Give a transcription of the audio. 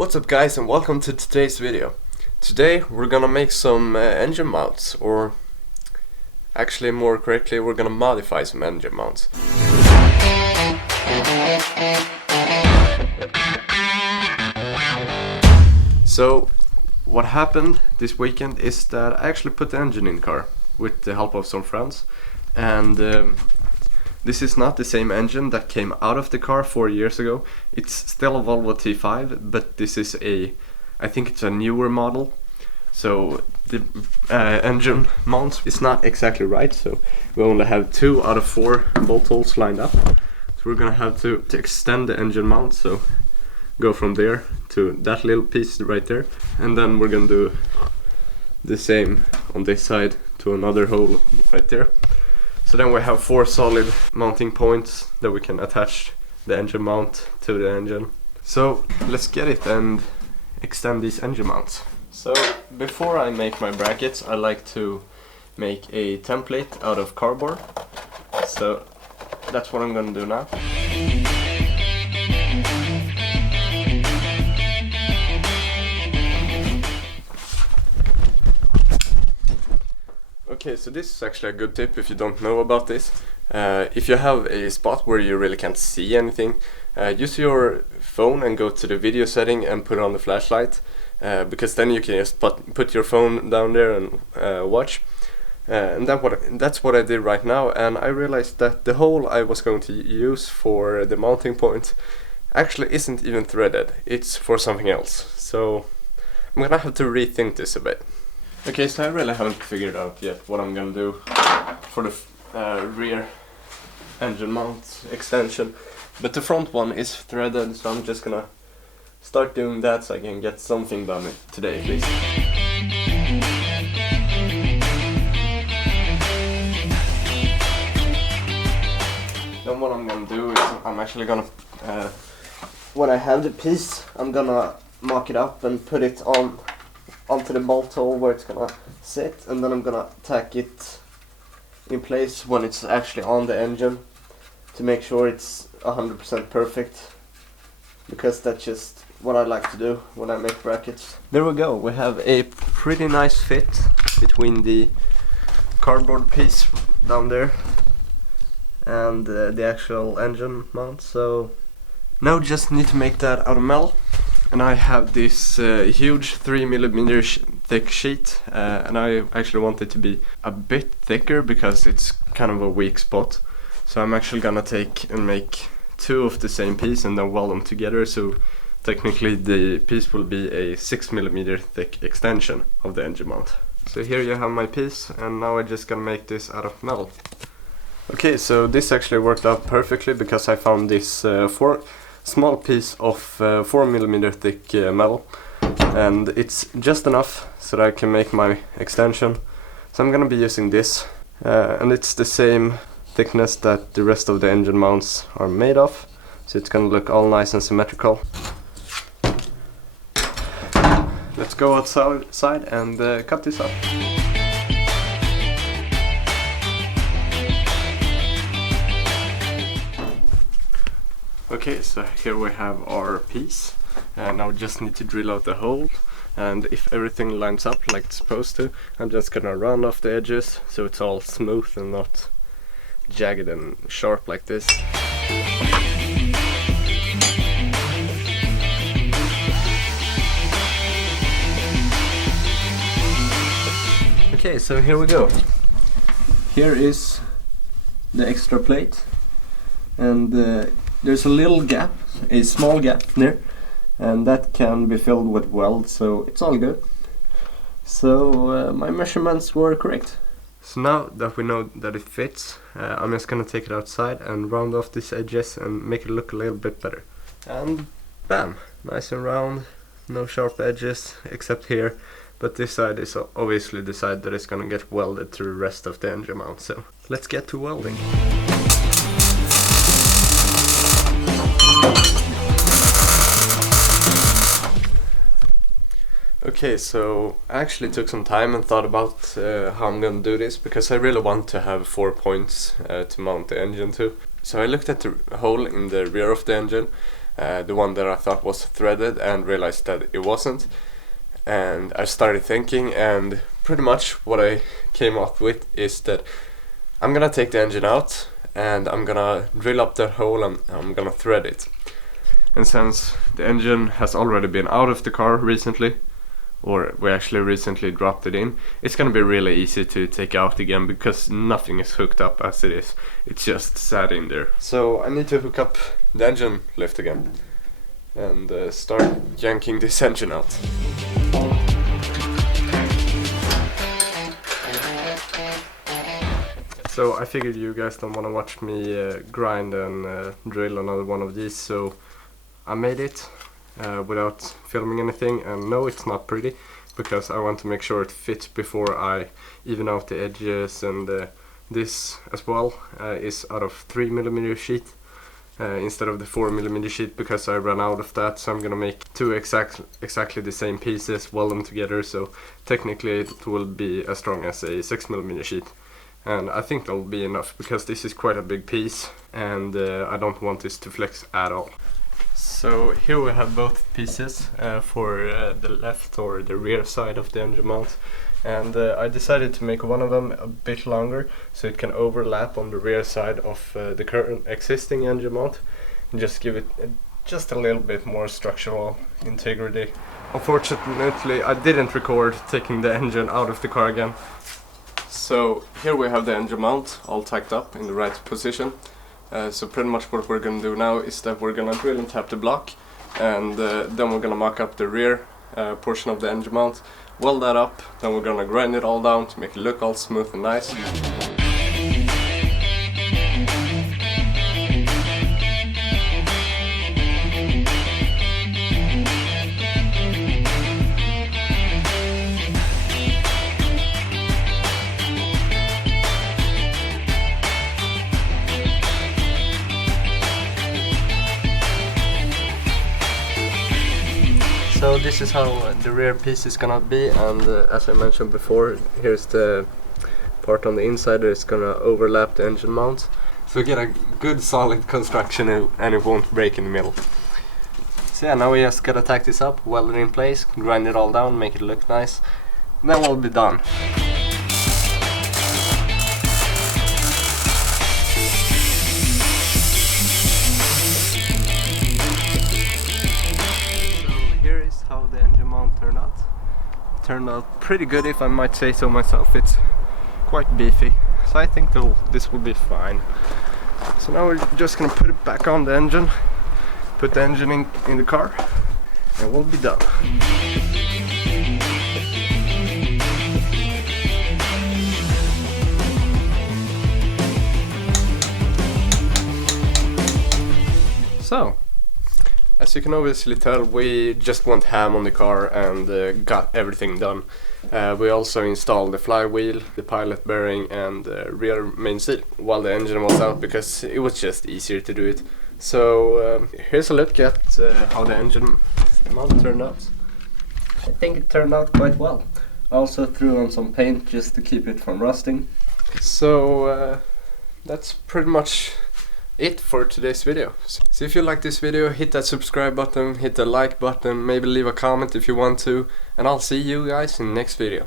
What's up guys, and welcome to today's video. Today we're gonna make some engine mounts, or actually more correctly we're gonna modify some engine mounts. So what happened this weekend is that I actually put the engine in the car with the help of some friends, and this is not the same engine that came out of the car 4 years ago. It's still a Volvo T5, but this is I think it's a newer model. So the engine mount is not exactly right, so we only have 2 out of 4 bolt holes lined up. So we're gonna have to extend the engine mount, so go from there to that little piece right there. And then we're gonna do the same on this side to another hole right there. So then we have 4 solid mounting points that we can attach the engine mount to the engine. So let's get it and extend these engine mounts. So before I make my brackets, I like to make a template out of cardboard. So that's what I'm gonna do now. Okay, so this is actually a good tip if you don't know about this. If you have a spot where you really can't see anything, use your phone and go to the video setting and put on the flashlight, because then you can just put your phone down there and watch. And that's what I did right now, and I realized that the hole I was going to use for the mounting point actually isn't even threaded. It's for something else. So I'm gonna have to rethink this a bit. Okay, so I really haven't figured out yet what I'm gonna do for the rear engine mount extension, but the front one is threaded, so I'm just gonna start doing that so I can get something done today at least. Then what I'm gonna do is I'm actually gonna, when I have the piece, I'm gonna mock it up and put it onto the bolt hole where it's gonna sit, and then I'm gonna tack it in place when it's actually on the engine to make sure it's 100% perfect, because that's just what I like to do when I make brackets. There we go, we have a pretty nice fit between the cardboard piece down there and the actual engine mount. So now just need to make that out of metal. And I have this huge 3mm thick sheet, and I actually want it to be a bit thicker because it's kind of a weak spot. So I'm actually gonna take and make 2 of the same piece and then weld them together, so technically the piece will be a 6mm thick extension of the engine mount. So here you have my piece, and now I'm just gonna make this out of metal. Okay, so this actually worked out perfectly because I found this small piece of 4mm thick metal, and it's just enough so that I can make my extension. So I'm gonna be using this, and it's the same thickness that the rest of the engine mounts are made of, so it's gonna look all nice and symmetrical. Let's go outside and cut this up. Okay, so here we have our piece, and now we just need to drill out the hole, and if everything lines up like it's supposed to, I'm just gonna round off the edges so it's all smooth and not jagged and sharp like this. Okay, so here we go. Here is the extra plate, and there's a little gap, a small gap there, and that can be filled with weld, so it's all good. So my measurements were correct. So now that we know that it fits, I'm just gonna take it outside and round off these edges and make it look a little bit better. And bam! Nice and round, no sharp edges except here, but this side is obviously the side that is gonna get welded to the rest of the engine mount, so let's get to welding. Okay, so I actually took some time and thought about how I'm gonna do this, because I really want to have 4 points to mount the engine to. So I looked at the hole in the rear of the engine, the one that I thought was threaded, and realized that it wasn't. And I started thinking, and pretty much what I came up with is that I'm gonna take the engine out and I'm gonna drill up that hole and I'm gonna thread it. And since the engine has already been out of the car recently, or we actually recently dropped it in, it's gonna be really easy to take out again because nothing is hooked up as it is. It's just sat in there. So I need to hook up the engine lift again and start yanking this engine out. So I figured you guys don't want to watch me grind and drill another one of these, so I made it without filming anything. And no, it's not pretty, because I want to make sure it fits before I even out the edges. And this as well is out of 3mm sheet instead of the 4mm sheet, because I ran out of that. So I'm gonna make two exactly the same pieces, weld them together, so technically it will be as strong as a 6mm sheet. And I think that'll be enough, because this is quite a big piece and I don't want this to flex at all. So here we have both pieces for the left or the rear side of the engine mount, and I decided to make one of them a bit longer so it can overlap on the rear side of the current existing engine mount and just give it just a little bit more structural integrity. Unfortunately, I didn't record taking the engine out of the car again. So here we have the engine mount all tacked up in the right position. So pretty much what we're gonna do now is that we're gonna drill and tap the block, and then we're gonna mock up the rear portion of the engine mount, weld that up, then we're gonna grind it all down to make it look all smooth and nice. So this is how the rear piece is gonna be, and as I mentioned before, here's the part on the inside that is gonna overlap the engine mount. So get a good solid construction and it won't break in the middle. So yeah, now we just gotta tack this up, weld it in place, grind it all down, make it look nice, and then we'll be done. How the engine mount turned out. Turned out pretty good, if I might say so myself. It's quite beefy, so I think this will be fine. So now we're just gonna put it back on the engine, put the engine in the car, and we'll be done. So, as you can obviously tell, we just went ham on the car and got everything done. We also installed the flywheel, the pilot bearing and the rear main seal while the engine was out, because it was just easier to do it. So here's a look at how the engine mount turned out. I think it turned out quite well. I also threw on some paint just to keep it from rusting. So that's pretty much it for today's video. So if you like this video, hit that subscribe button, hit the like button, maybe leave a comment if you want to, and I'll see you guys in the next video.